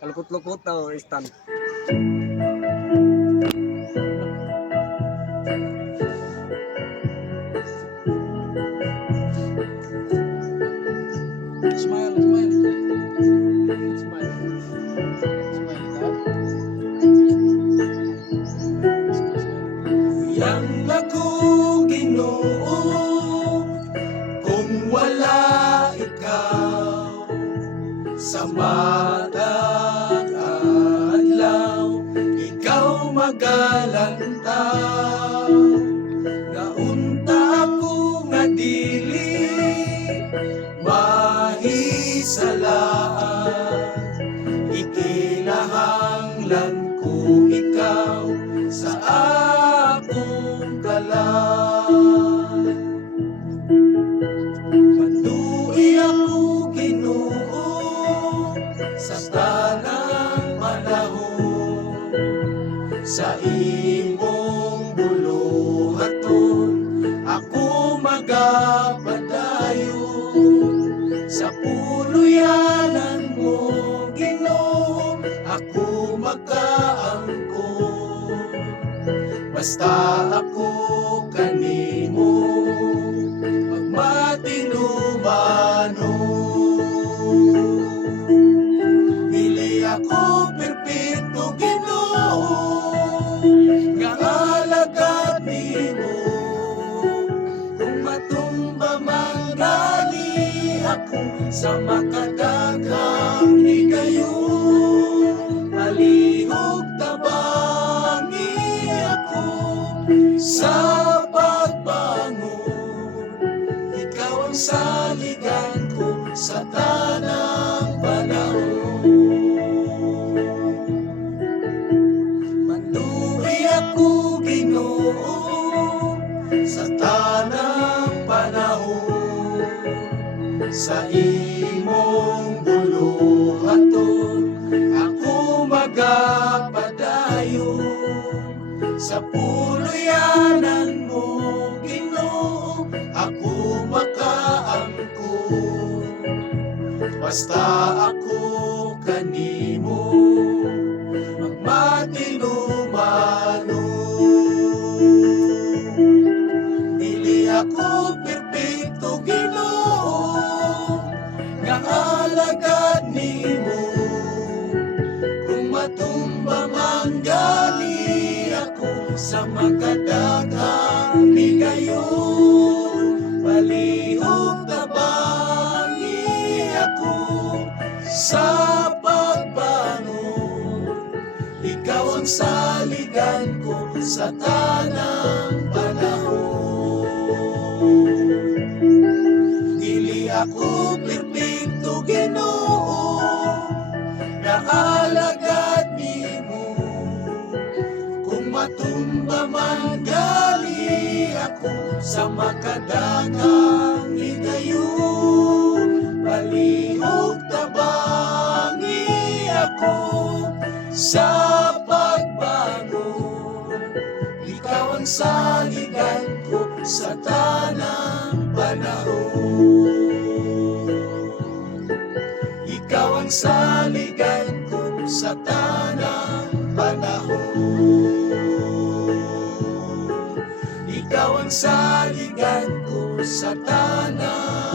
Kalukot-lukot na o stand. Smile, smile. Smile. Smile ka. Yang ako Ginoo, kung wala ikaw sa matag adlaw, ikaw magalantaw. Naunta ako nga dili mahisalaan, ikinahanglan ko ikaw sa akong kalan. Manuhi ako Ginoo sa tanang panahon, sa imong buluhaton ako magapadayon. Sa puluyanan mo Ginoo ako makaangkon, basta ako kanimo magmatinumano. Dili ako perpekto Ginoo, nga alagad nimo. Kung matumba man gani ako sa makadaghang higayon, palihog tabangi ako sa pagbangon. Ikaw ang saligan ko sa tanang panahon. Manuhi ako Ginoo sa tanang panahon, sa imong buluhaton ako magapadayon. Sa puluyanan mo Ginoo ako makaangkon, basta ako kanimo magmatinumano. Dili ako perpekto Ginoo, nga alagad nimo. Kung matumba man gani ako sa makadaghang higayon, palihog tabangi ako sa pagbangon. Ikaw ang saligan ko sa tanang panahon. Dili ako perpekto Ginoo, nga alagad nimo. Kung matumba man gali ako sa makadaghang higayon, palihog tabangi ako sa pagbangon. Ikaw ang saligan ko sa tanang panahon. Ikaw ang saligan ko sa tanang panahon. Ikaw ang saligan ko sa tanang